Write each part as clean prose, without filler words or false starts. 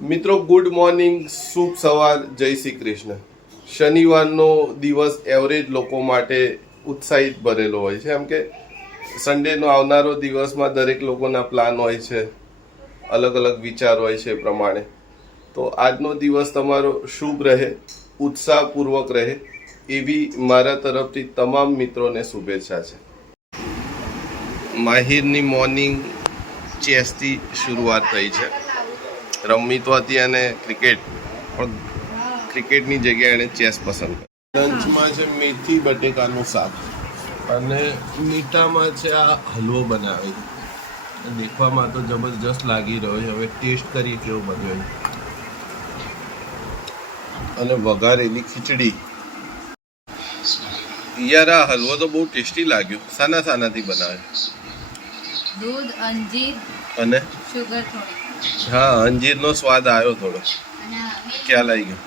મિત્રો good morning, શુભ સવાર, જય શ્રી કૃષ્ણ. શનિવારનો દિવસ એવરેજ લોકો માટે ઉત્સાહિત ભરેલો હોય છે. એમ કે સન્ડેનો આવનારો દિવસમાં દરેક લોકોના પ્લાન હોય છે, અલગ અલગ વિચાર હોય છે. એ પ્રમાણે તો આજનો દિવસ તમારો શુભ રહે, ઉત્સાહપૂર્વક રહે એવી મારા તરફથી તમામ મિત્રોને શુભેચ્છા છે. માહિરની મોર્નિંગ ચેસથી શરૂઆત થઈ છે. રમવી તો હતી અને ક્રિકેટ, પણ ક્રિકેટની જગ્યાએ એણે ચેસ પસંદ કરી. લંચમાં છે મેથી બટેકાનું શાક અને મીઠામાં છે આ હલવો બનાવે છે. દેખવામાં તો જબરજસ્ત લાગી રહ્યો છે. હવે ટેસ્ટ કરીએ કેવો બન્યો અને વઘારેલી ખીચડી. યાર આ હલવો તો બહુ ટેસ્ટી લાગ્યો. શાનાથી બનાવે? દૂધ, અંજીર અને શુગર થોડી. હા, અંજીરનો સ્વાદ આવ્યો થોડો, ખ્યાલ આવી ગયો.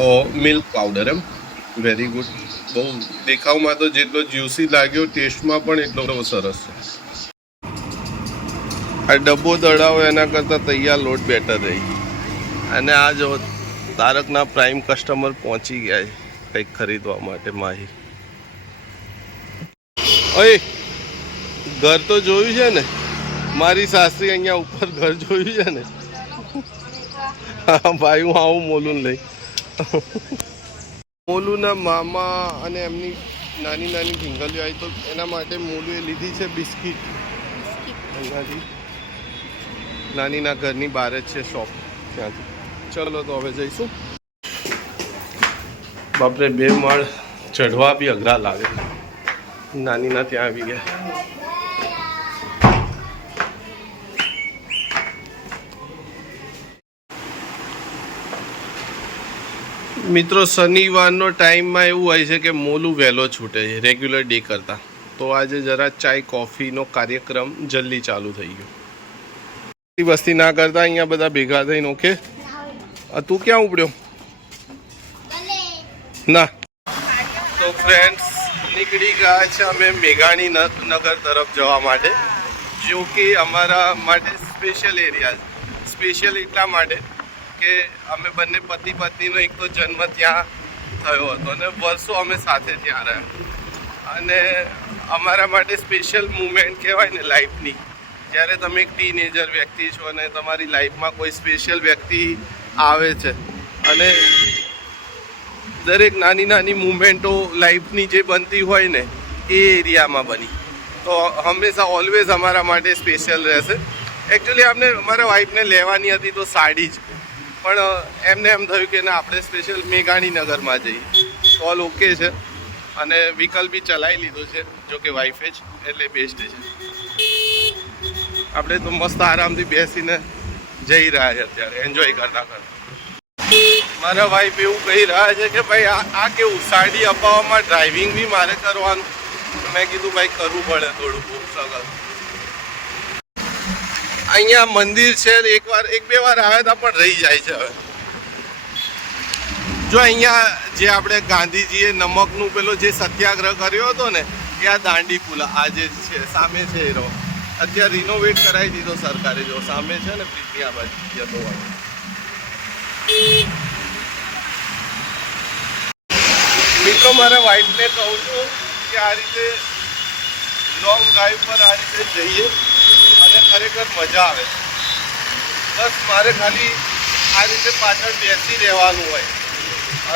ઓ મિલ્ક પાવડર, એમ વેરી ગુડ. બહુ દેખાવમાં તો જેટલો જ્યુસી લાગ્યો, ટેસ્ટમાં પણ એટલો સરસ છે. આ ડબ્બો દળાવો એના કરતાં તૈયાર લોટ બેટર રહી. અને આ જો તારકના પ્રાઇમ કસ્ટમર પહોંચી ગયા છે કંઈક ખરીદવા માટે. માહિર, ઓય ઘર તો જોયું છે ને? મારી સાસરી અહીંયા ઉપર ઘર જોયું છે ને? હા ભાઈ, હું આવું મોલું લઈ. મોલુના મામા અને એમની નાની નાની ઢીંગલીઓ આવી, તો એના માટે મોલુએ લીધી છે બિસ્કિટ. અહીંયાથી નાનીના ઘરની બહાર જ છે શોપ, ત્યાંથી. ચલો તો હવે જઈશું. બાપરે, 2 માળ ચઢવા બી અઘરા લાગે. નાનીના ત્યાં આવી ગયા. મિત્રો, શનિવારનો ટાઈમમાં એવું હોય છે કે મોલું વહેલો છૂટે છે રેગ્યુલર ડે કરતાં. તો આજે જરા ચાય કોફીનો કાર્યક્રમ જલ્દી ચાલુ થઈ ગયો. વસ્તી ના કરતા અહીંયા બધા ભેગા થઈને. ઓકે, તું ક્યાં ઉપડ્યો? ના. તો ફ્રેન્ડ્સ, નીકળી ગયા છે અમે મેઘાણી નગર તરફ જવા માટે, જો કે અમારા માટે સ્પેશિયલ એરિયા. સ્પેશિયલ એટલા માટે કે અમે બંને પતિ પત્નીનો એક તો જન્મ ત્યાં થયો હતો અને વર્ષો અમે સાથે ત્યાં રહ્યા. અને અમારા માટે સ્પેશિયલ મુમેન્ટ કહેવાય ને લાઈફની. જ્યારે તમે એક ટીનેજર વ્યક્તિ છો અને તમારી લાઈફમાં કોઈ સ્પેશિયલ વ્યક્તિ આવે છે અને દરેક નાની નાની મુમેન્ટો લાઈફની જે બનતી હોય ને એ એરિયામાં બની, તો હંમેશા ઓલવેઝ અમારા માટે સ્પેશિયલ રહેશે. એકચ્યુઅલી અમને અમારા વાઈફને લેવાની હતી તો સાડી જ, પણ એમને એમ થયું કે ના, આપણે સ્પેશિયલ મેઘાણી નગરમાં જઈએ. ઓલ ઓકે છે અને વ્હીકલ બી ચલાવી લીધો છે, જો કે વાઈફે જ, એટલે બેસ્ટ છે. આપણે તો મસ્ત આરામથી બેસીને જઈ રહ્યા છે અત્યારે, એન્જોય કરતા કરતા. મારા વાઈફ એવું કહી રહ્યા છે કે ભાઈ આ કેવું, સાડી અપાવવામાં ડ્રાઇવિંગ બી મારે કરવાનું. મેં કીધું ભાઈ કરવું પડે થોડું બહુ સગલ. અહીંયા મંદિર છે, એક બે વાર આવ્યા હતા પણ રહી જાય છે. હવે જો અહીંયા જે આપણે ગાંધીજીએ નમકનું પેલો જે સત્યાગ્રહ કર્યો હતો ને, એ આ દાંડી પુલા આ જે છે સામે છે એ અત્યારે રિનોવેટ કરાવી દીધો સરકારે. જો સામે છે ને બ્રિજની આ બાજુ જતો હોય. મિત્રો, મારા વાઈફને કહું છું કે આ રીતે લોંગ ડ્રાઈવ પર આ રીતે જઈએ અને ખરેખર મજા આવે. બસ મારે ખાલી આ રીતે પાછળ બેસી રહેવાનું હોય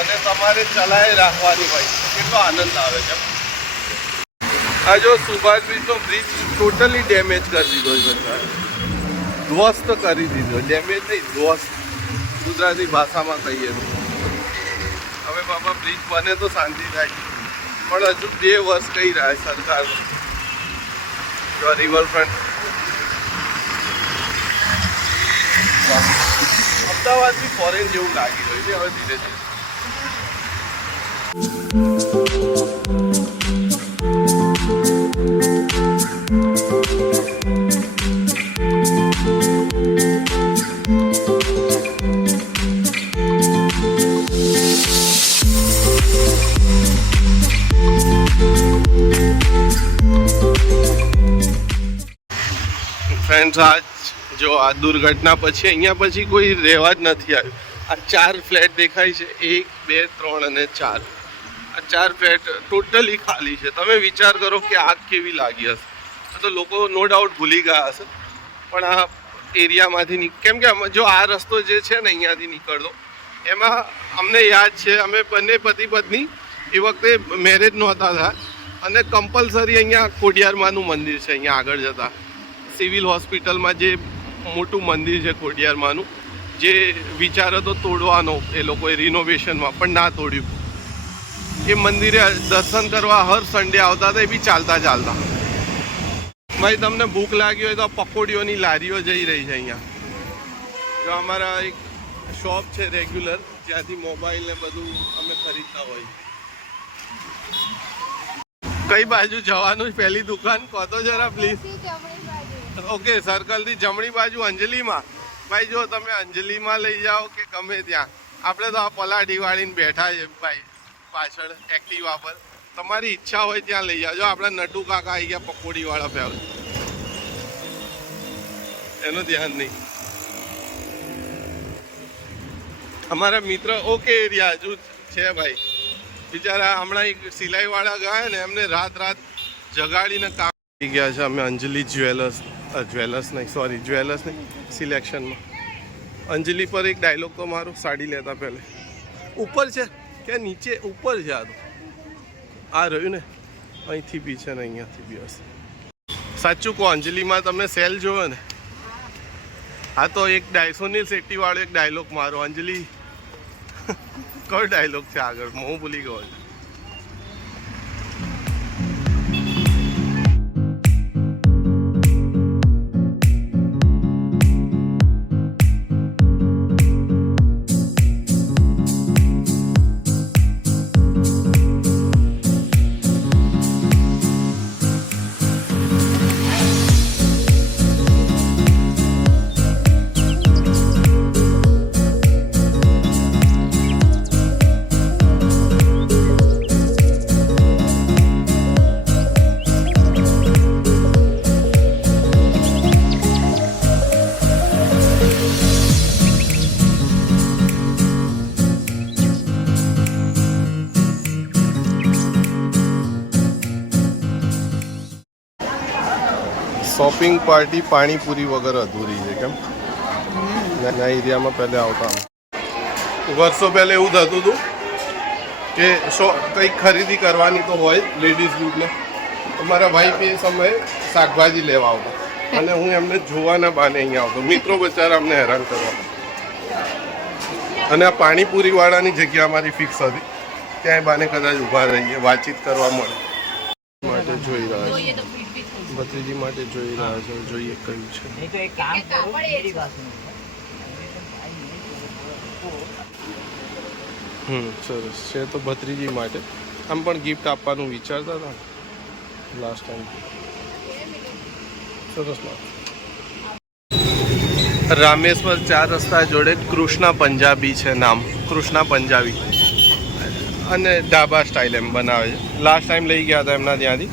અને તમારે ચલાવી રાખવાની હોય. કેટલો આનંદ આવે છે. આ જો સુભાષ બ્રિજનો બ્રિજ ટોટલી ડેમેજ કરી દીધો છે સરકારે. ધ્વસ્ત કરી દીધો, ડેમેજ નહીં, ધ્વસ્ત ગુજરાતી ભાષામાં કહીએ તો. હવે બાબા બ્રિજ બને તો શાંતિ થાય, પણ હજુ 2 વર્ષ કહી રહ્યા છે સરકાર. રિવરફ્રન્ટ અમદાવાદ બી ફોરેન જેવું લાગી રહ્યું છે હવે ધીરે ધીરે. ફ્રેન્ડ્સ, આજ જો આ દુર્ઘટના પછી અહીંયા પછી કોઈ રહેવા જ નથી આવ્યું. આ 4 ફ્લેટ દેખાય છે, 1 2 3 અને 4. આ 4 ફ્લેટ ટોટલી ખાલી છે. તમે વિચાર કરો કે આગ કેવી લાગી હશે. તો લોકો નો ડાઉટ ભૂલી ગયા હશે, પણ આ એરિયામાંથી કેમ કે જો આ રસ્તો જે છે ને અહીંયાથી નીકળતો, એમાં અમને યાદ છે અમે બંને પતિ પત્ની એ વખતે મેરેજ નહોતા થયા અને કમ્પલસરી અહીંયા ખોડિયારમાંનું મંદિર છે. અહીંયા આગળ જતા સિવિલ હોસ્પિટલમાં જે મોટું મંદિર છે ખોડિયારમાંનું, જે વિચાર હતો તોડવાનો એ લોકોએ રિનોવેશનમાં, પણ ના તોડ્યું. એ મંદિરે દર્શન કરવા હર સન્ડે આવતા હતા, એ બી ચાલતા ચાલતા. ભાઈ તમને ભૂખ લાગી હોય તો પકોડીઓની લારીઓ જઈ રહી છે અહીંયા. જો અમારા એક શોપ છે રેગ્યુલર, જ્યાંથી મોબાઈલ ને બધું અમે ખરીદતા હોય. કઈ બાજુ જવાનું પહેલી દુકાન કહો તો જરા પ્લીઝ. ઓકે, સર્કલથી જમણી બાજુ અંજલિમાં. ભાઈ જો તમે અંજલિમાં લઈ જાઓ કે ગમે ત્યાં, આપણે તો આ પલાઠી વાળીને બેઠા છે ભાઈ પાછળ એક્ટિવા પર. તમારી ઈચ્છા હોય ત્યાં લઈ જાઓ. આપણા નટુ કાકા આવી ગયા પકોડી વાળા પેલા, એનું ધ્યાન નહીં. અમારા મિત્ર ઓકે એરિયા હજુ છે ભાઈ, બિચારા હમણાં એક સિલાઈ વાળા ગયા ને, એમને રાત જગાડીને કામ કરી ગયા છે. અમે અંજલિ જ્વેલર્સ નહીં સિલેક્શનમાં. અંજલિ પર એક ડાયલોગ તો મારો સાડી લેતા પહેલે ઉપર છે કે નીચે? ઉપર છે. આ રહ્યું ને, અહીંથી બી છે ને અહીંયાથી બી હશે. સાચું કહો, અંજલિમાં તમે સેલ જોવો ને, હા તો એક સુનિલ શેટ્ટી વાળો એક ડાયલોગ મારો. અંજલિ કયો ડાયલોગ છે આગળ, હું ભૂલી ગયો છું. શોપિંગ પાર્ટી પાણીપુરી વગર અધૂરી છે. કેમ ના એરિયામાં પહેલે આવતા વર્ષો પહેલે એવું થતું હતું કે કંઈક ખરીદી કરવાની તો હોય લેડીઝ ગ્રુપને. અમારા ભાઈ એ સમયે શાકભાજી લેવા આવતા અને હું એમને જોવાના બાને અહીંયા આવતો. મિત્રો બચારા અમને હેરાન કરવા. અને આ પાણીપુરી વાળાની જગ્યા અમારી ફિક્સ હતી, ત્યાં બાને કદાચ ઊભા રહીએ, વાતચીત કરવા મળે માટે જોઈ રહ્યા છે. ભત્રીજી માટે જોઈ રહ્યા છે, જોઈએ કયું છે. સરસ છે તો ભત્રીજી માટે. આમ પણ ગિફ્ટ આપવાનું વિચારતા હતા લાસ્ટ ટાઈમ. સરસ લાગે. રામેશ્વર 4 રસ્તા જોડે કૃષ્ણા પંજાબી છે નામ, કૃષ્ણા પંજાબી, અને ઢાબા સ્ટાઇલ એમ બનાવે છે. લાસ્ટ ટાઈમ લઈ ગયા હતા એમના ત્યાંથી.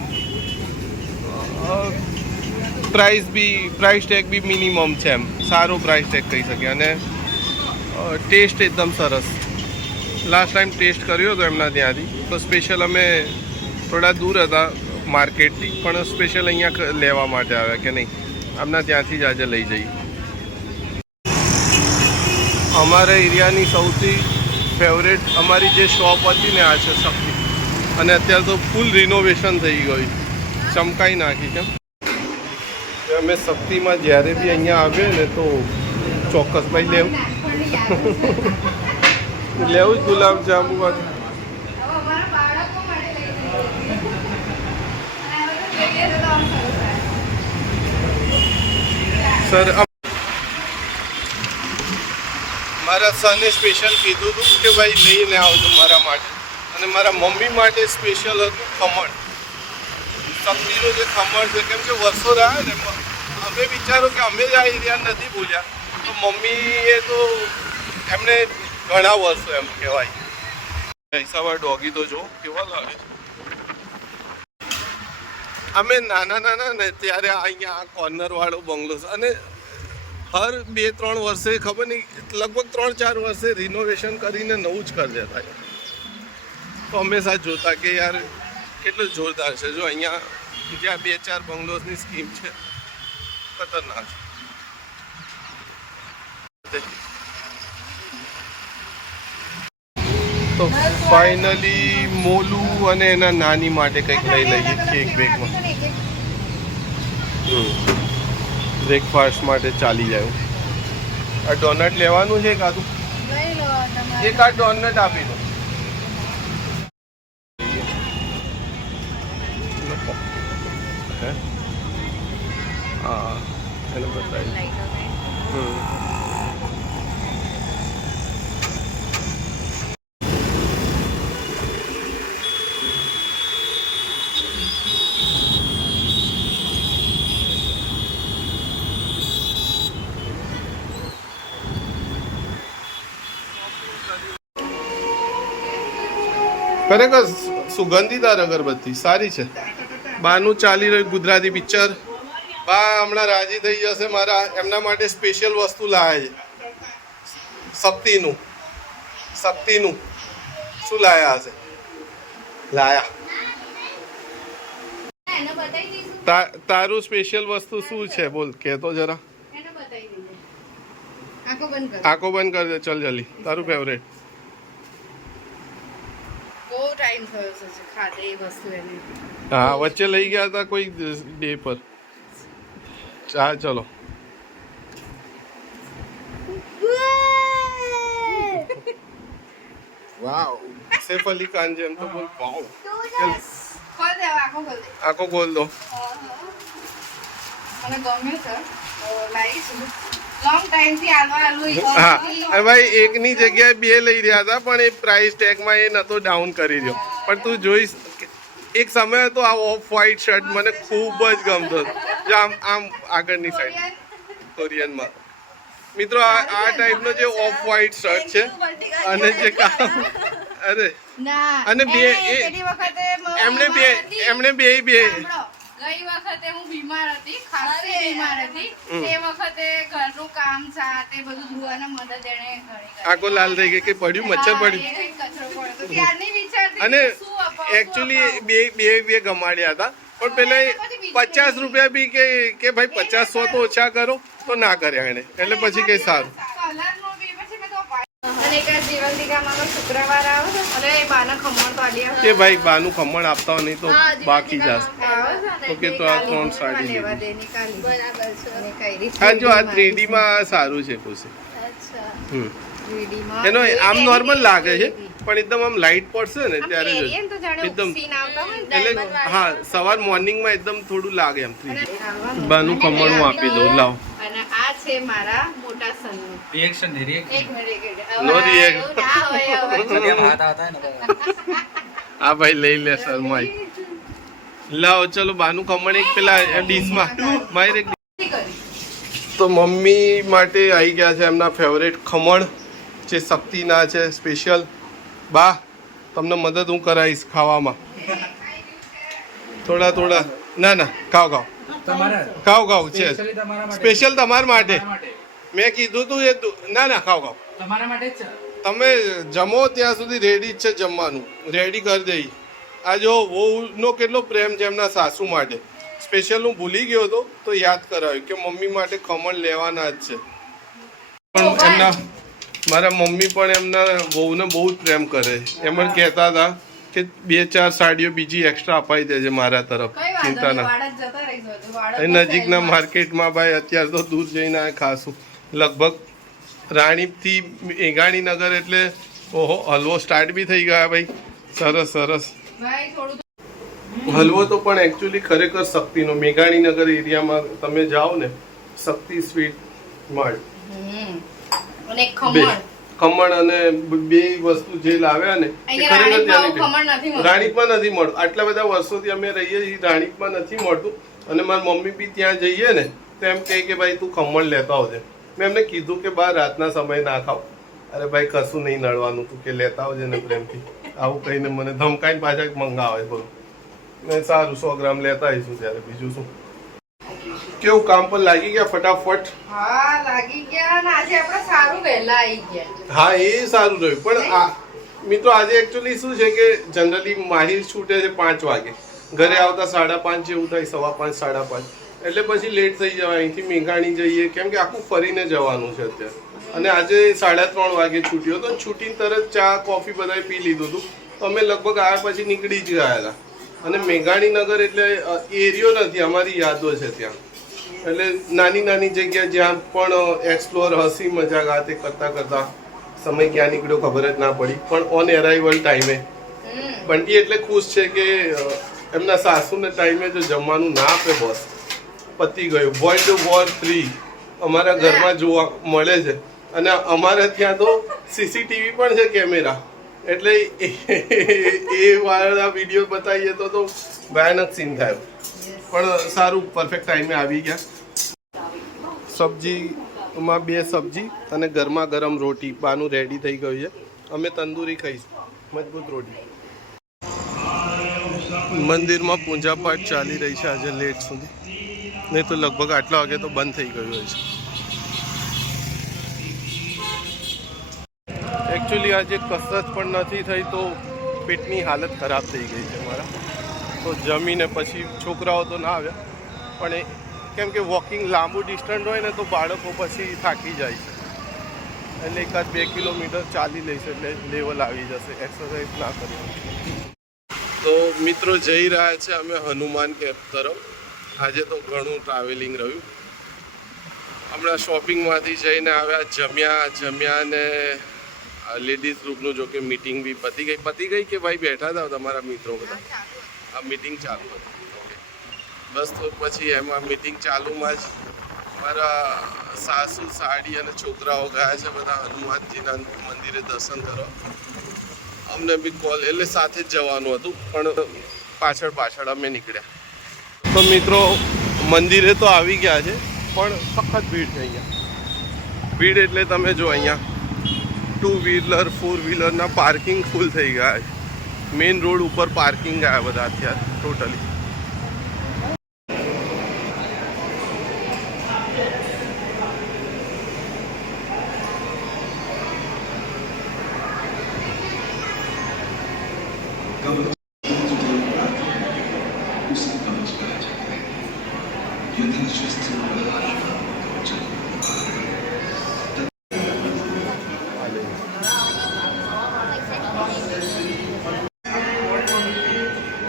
પ્રાઇસ ટેગ બી મિનિમમ છે, એમ સારો પ્રાઇસ ટેગ કહી શકીએ. અને ટેસ્ટ એકદમ સરસ. લાસ્ટ ટાઈમ ટેસ્ટ કર્યો હતો એમના ત્યાંથી, તો સ્પેશિયલ અમે થોડા દૂર હતા માર્કેટથી, પણ સ્પેશિયલ અહીંયા લેવા માટે આવ્યા કે નહીં આમના ત્યાંથી જ આજે લઈ જઈએ. અમારા એરિયાની સૌથી ફેવરેટ અમારી જે શોપ હતી ને આ છે શક્તિ, અને અત્યારે તો ફૂલ રિનોવેશન થઈ ગયું, ચમકાઈ નાખી. કેમ અમે શક્તિમાં જ્યારે બી અહીંયા આવીએ ને તો ચોક્કસ ભાઈ લેવું લેવું જ ગુલાબજાંબુ. સર મારા સને સ્પેશિયલ કીધું હતું કે ભાઈ લઈને આવજો મારા માટે, અને મારા મમ્મી માટે સ્પેશિયલ હતું ખમણ. શક્તિનું જે ખમણ છે, કેમ કે વર્ષો રહ્યા ને, અમે વિચારો કે અમે જ આ એરિયા નથી ભૂલ્યા, તો મમ્મીએ તો એમને ઘણા વર્ષો એમ કહેવાય. પૈસાવાળા ડોગી તો જો કેવા લાગે છે. અમે નાના ને ત્યારે અહીંયા આ કોર્નર વાળો બંગલો છે, અને હર 2-3 વર્ષે ખબર નહીં લગભગ 3-4 વર્ષે રિનોવેશન કરીને નવું જ કરી દેતા છે. તો હંમેશા જોતા કે યાર કેટલું જોરદાર છે. જો અહીંયા જ્યાં 2-4 બંગલોઝની સ્કીમ છે ખતરનાક છે. તો ફાઇનલી મોલું અને એના નાની માટે કંઈક લઈ લઈએ કેક બેકમાં. બ્રેકફાસ્ટ માટે ચાલી જાય. આ ડોનટ લેવાનું છે કાતું એક આ ડોનટ આપી દો. હા એને બતાવી. ખરેખર સુગંધીદાર અગરબત્તી સારી છે. બાનું ચાલી રહ્યું ગુજરાતી પિક્ચર. બા હમણાં રાજી થઈ જશે. મારા એમના માટે સ્પેશિયલ વસ્તુ લાયા છે. શક્તિનું શું લાયા હશે? લાયા તારું સ્પેશિયલ વસ્તુ શું છે બોલ કહેતો જરા. આંખો બંધ કર દે. ચલ જલ્દી તારું ફેવરેટ. હા વચ્ચે લઈ ગયા હતા કોઈ ડે પર. હા ચલો. વાવ સૈફ અલી ખાન જેમ તો બોલ. વાવ આંખો ખોલ દો. હા અરે ભાઈ એકની જગ્યાએ 2 લઈ રહ્યા હતા પણ એ પ્રાઇસ ટેગમાં એ નતો ડાઉન કરી રહ્યો. પણ તું જોઈશ એક સમય હતો આ ઓફ વ્હાઈટ શર્ટ મને ખૂબ જ ગમતો હતો. આમ આગળની સાઈડ કોરિયનમાં મિત્રો આ ટાઈપનો જે ઓફ વ્હાઈટ શર્ટ છે અને જે અરે અને એમણે બે ગઈ વખતે હું બીમાર હતી, ખાસી બીમાર હતી. તે વખતે ઘરનું કામ સાથે બધું ધોવાના મદદ એને ઘણી આંખો લાલ થઈ ગઈ કે પડ્યું મચ્છર પડ્યું. અને એકચ્યુઅલી બે ગમાડ્યા હતા પણ પેલા 50 રૂપિયા બી કે ભાઈ 50-100 તો ઓછા કરો તો ના કર્યા એને. એટલે પછી કઈ સારું. કે ભાઈ બાનું ખમણ આપતા નહીં તો બાકી જશે. તો કે તો આ 3 સાડી હા જો આ 3D માં સારું છે ખુશી. એનો આમ નોર્મલ લાગે છે પણ એકદમ આમ લાઇટ પડશે ને ત્યારે એકદમ એટલે હા સવાર મોર્નિંગમાં એકદમ થોડું લાગે એમ. 3D બાનું ખમણ હું આપી દઉં. લાવ. અને આ છે મારા મોટા સનનું રિએક્શન એક મિનિટ નો રિએક્ટ. આ ભાઈ લઈ લે શર્માઈ. લાવ ચલો બાનું ખમણ એક પેલા ડીશમાં મારે. તો મમ્મી માટે આવી ગયા છે એમના ફેવરેટ ખમણ જે શક્તિના છે સ્પેશિયલ. બા તમને મદદ હું કરાવીશ ખાવામાં. થોડા ના ખાઓ છે સ્પેશિયલ તમારા માટે. મેં કીધું તું એ ના ખાઓ તમારા માટે જ. તમે જમો ત્યાં સુધી રેડી જ છે જમવાનું. રેડી કરી દઈ. આ જો વહુનો કેટલો પ્રેમ છે એમના સાસુ માટે. સ્પેશિયલ હું ભૂલી ગયો હતો તો યાદ કરાવ્યું કે મમ્મી માટે ખમણ લેવાના જ છે. પણ એમના મારા મમ્મી પણ એમના વહુને બહુ જ પ્રેમ કરે. એમ જ કહેતા હતા કે 2-4 સાડીઓ બીજી એક્સ્ટ્રા અપાઈ દેજે મારા તરફ. ચિંતા ના. નજીકના માર્કેટમાં ભાઈ અત્યારે તો દૂર જઈને આ ખાશું. લગભગ રાણીપથી મેઘાણીનગર એટલે ઓહો હલવો સ્ટાર્ટ બી થઈ ગયા ભાઈ. સરસ. હલવો તો પણ એકચ્યુઅલી ખરેખર શક્તિનો મેઘાણીનગર એરિયામાં તમે જાઓ ને શક્તિ સ્વીટ મળે. ખમણ અને 2 વસ્તુ જે લાવ્યા ને એ ખરેખર રાણીપમાં નથી મળતું. આટલા બધા વર્ષોથી અમે રહીએ છીએ રાણીપમાં નથી મળતું. અને મારી મમ્મી બી ત્યાં જઈએ ને તો એમ કહે કે ભાઈ તું ખમણ લેતા આવજે. મેં એમને કીધું કે બા રાતના સમય ના ખાવ. અરે ભાઈ કશું નહીં નડવાનું તું કે લેતા આવજે ને પ્રેમથી. આવું કહીને મને ધમકાઈને પાછા મંગાવે બોલો. મેં સારું 100 ગ્રામ લેતા આવીશું ત્યારે બીજું શું. કેવું કામ પર લાગી ગયા ફટાફટ? હા લાગી ગયા અને આજે આપણે સારું વહેલા આવી ગયા. હા એ સારું રહ્યું. પણ આ મિત્રો આજે એકચ્યુઅલી શું છે કે જનરલી માહિર છૂટે છે 5 વાગે, ઘરે આવતા 5:30 જેવું થાય, 5:15 5:30. એટલે પછી લેટ થઈ જવાય. અહીંથી મેઘાણી જઈએ કેમ કે આખું ફરીને જવાનું છે અત્યારે. અને આજે 3:30 વાગે છૂટ્યો તો, છૂટીને તરત ચા કોફી બધાએ પી લીધું હતું. તો અમે લગભગ આ પછી નીકળી જ ગયા હતા. અને મેઘાણી નગર એટલે એરિયો નથી, અમારી યાદો છે ત્યાં. એટલે નાની નાની જગ્યા જ્યાં પણ એક્સપ્લોર હસી મજાક આ તે કરતા કરતા સમય ક્યાં નીકળ્યો ખબર જ ના પડી. પણ ઓન એરાઇવલ ટાઈમે બંટી એટલે ખુશ છે કે એમના સાસુને ટાઈમે જો જમવાનું ના આપે બસ પતી ગયું. વર્લ્ડ વોર 3 અમારા ઘરમાં જોવા મળે છે. અને અમારે ત્યાં તો સીસીટીવી પણ છે, કેમેરા. એટલે એ વાળા વિડીયો બતાવીએ તો ભયાનક સીન થાય. પણ સારું પરફેક્ટ ટાઈમે આવી ગયા. સબ્જીમાં 2 સબ્જી અને ગરમા ગરમ રોટી બાનું રેડી થઈ ગયું છે. અમે તંદૂરી ખાઈશું, મજબૂત રોટી. મંદિરમાં પૂજા પાઠ ચાલી રહી છે આજે લેટ સુધી, નહીં તો લગભગ આટલા વાગે તો બંધ થઈ ગયું હોય છે. એકચ્યુઅલી આજે કસરત પણ નથી થઈ તો પેટની હાલત ખરાબ થઈ ગઈ છે મારા. તો જમીને પછી છોકરાઓ તો ના આવ્યા, પણ કેમ કે વોકિંગ લાંબુ ડિસ્ટન્સ હોય ને તો બાળકો પછી થાકી જાય છે. એટલે 1-2 કિલોમીટર ચાલી લઈશ એટલે લેવલ આવી જશે, એક્સરસાઇઝ ના કરી. તો મિત્રો જઈ રહ્યા છે અમે હનુમાન કેમ્પ તરફ. આજે તો ઘણું ટ્રાવેલિંગ રહ્યું. હમણાં શોપિંગમાંથી જઈને આવ્યા, જમ્યા ને લેડીઝ ગ્રુપનું જો કે મીટિંગ બી પતી ગઈ કે ભાઈ બેઠા હતા તમારા મિત્રો બધા? આ મીટિંગ ચાલુ હતી. ઓકે, બસ તો પછી એમાં મીટિંગ ચાલુમાં જ મારા સાસુ સાડી અને છોકરાઓ ગયા છે બધા હનુમાનજીના મંદિરે દર્શન કરવા. અમને બી કોલ એટલે સાથે જ જવાનું હતું, પણ પાછળ અમે નીકળ્યા. તો મિત્રો મંદિરે તો આવી ગયા છે, પણ સખત ભીડ છે અહીંયા. ભીડ એટલે તમે જો અહીંયા 2 વ્હીલર 4 વ્હીલરના પાર્કિંગ ફૂલ થઈ ગયા છે. મેઇન રોડ ઉપર પાર્કિંગ ગયા બધા અત્યારે ટોટલી.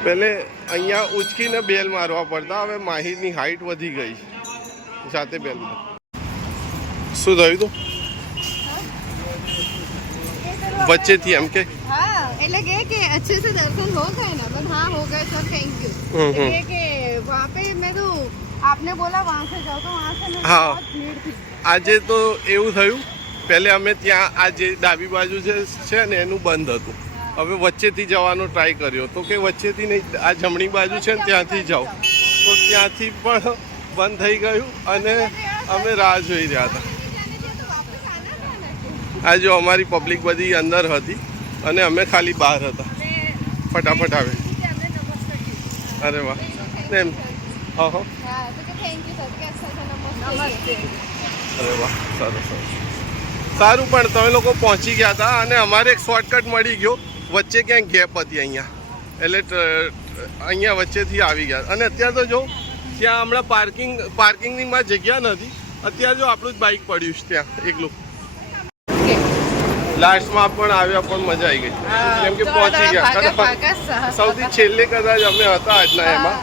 પહેલે અહીંયા ઉચકીને બેલ મારવા પડતા, હવે માહિરની હાઈટ વધી ગઈ સાથે બેલ. શું થયું તું વચ્ચેથી એમ કે? हाँ એટલે કે अच्छे से दर्शन हो गए ना? बस हाँ हो गए सर, थैंक यू. ये कि वहाँ पे मैं तो आपने बोला वहाँ से जाओ, तो वहाँ से हाँ. बहुत भीड़ थी. આજે તો એવું થયું, પહેલે અમે ત્યાં આ જે ડાબી બાજુ જે છે ને એનું બંધ હતું. હવે વચ્ચેથી જવાનો ટ્રાય કર્યો તો કે વચ્ચેથી નહીં, આ જમણી બાજુ છે ને ત્યાંથી જાઓ, તો ત્યાંથી પણ બંધ થઈ ગયું અને અમે રાહ જોઈ રહ્યા હતા. આ જો અમારી પબ્લિક બધી અંદર હતી અને અમે ખાલી બહાર હતા. ફટાફટ આવે. અરે વાહ. એમ હા હા. અરે વાહ, સારું. પણ તમે લોકો પહોંચી ગયા હતા અને અમારે એક શોર્ટકટ મળી ગયો. વચ્ચે ક્યાંક ગેપ હતી અહીંયા, એટલે અહીંયા વચ્ચેથી આવી ગયા. અને અત્યારે તો જો ત્યાં હમણાં પાર્કિંગની માં જગ્યા નથી. અત્યારે જો આપણું જ બાઇક પડ્યું છે ત્યાં એકલું. લાસ્ટમાં પણ આવ્યા, પણ મજા આવી ગઈ કેમ કે પહોંચી ગયા. સૌથી છેલ્લે કદાચ અમે હતા આજના એમાં,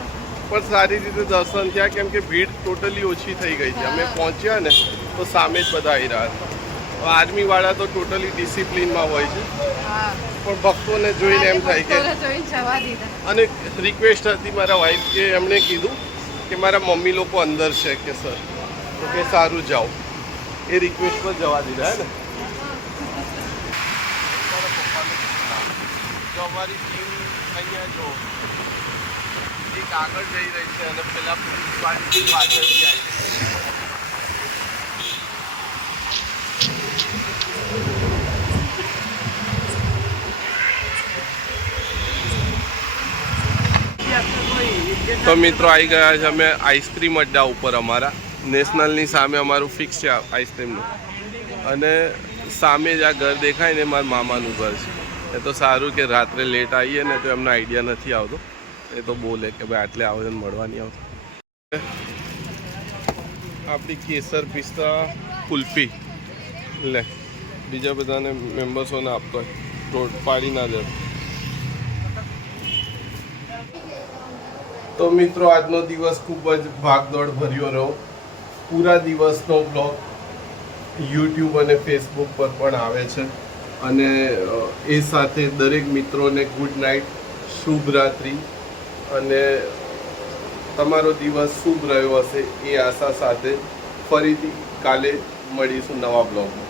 પણ સારી રીતે દર્શન થયા કેમ કે ભીડ ટોટલી ઓછી થઈ ગઈ હતી. અમે પહોંચ્યા ને તો સામે જ બધા આવી રહ્યા હતા. આર્મી વાળા તો ટોટલી ડિસિપ્લિનમાં હોય છે, પણ ભક્તોને જોઈને એમ થાય કે. અને રિક્વેસ્ટ હતી મારા વાઈફ કે એમણે કીધું કે મારા મમ્મી લોકો અંદર છે કે સર, તો કે સારું જાઓ. એ રિક્વેસ્ટ પર જવા દીધા હે ને. જો અમારી ટીમ અહીંયા જો એક આગળ જઈ રહી છે અને પેલા પોલીસ પાર્ટી પાછળથી આવી. તો તો મિત્રો આવી ગયા છે અમે આઈસ્ક્રીમ અડ્ડા ઉપર અમારા નેશનલની સામે અમારું ફિક્સ છે આઈસ્ક્રીમનું. અને સામે જ આ ઘર દેખાય ને મારા મામાનું ઘર છે. એ તો સારું કે રાત્રે લેટ આવીએ ને તો એમને આઈડિયા નથી આવતો. એ તો બોલે કે ભાઈ આટલે આવો ને મળવા નહીં આવતો. આપણી કેસર પિસ્તા કુલ્ફી લે બીજા બધાને મેમ્બર્સોને આપતો હોય રોડ પાડી ના દે. તો મિત્રો આજનો દિવસ ખૂબ જ ભાગદોડ ભર્યો રહ્યો. પૂરા દિવસનો બ્લોગ યુટ્યુબ અને ફેસબુક પર પણ આવે છે. અને એ સાથે દરેક મિત્રોને ગુડ નાઇટ, શુભ રાત્રિ અને તમારો દિવસ શુભ રહ્યો હશે એ આશા સાથે ફરીથી કાલે મળીશું નવા બ્લોગમાં.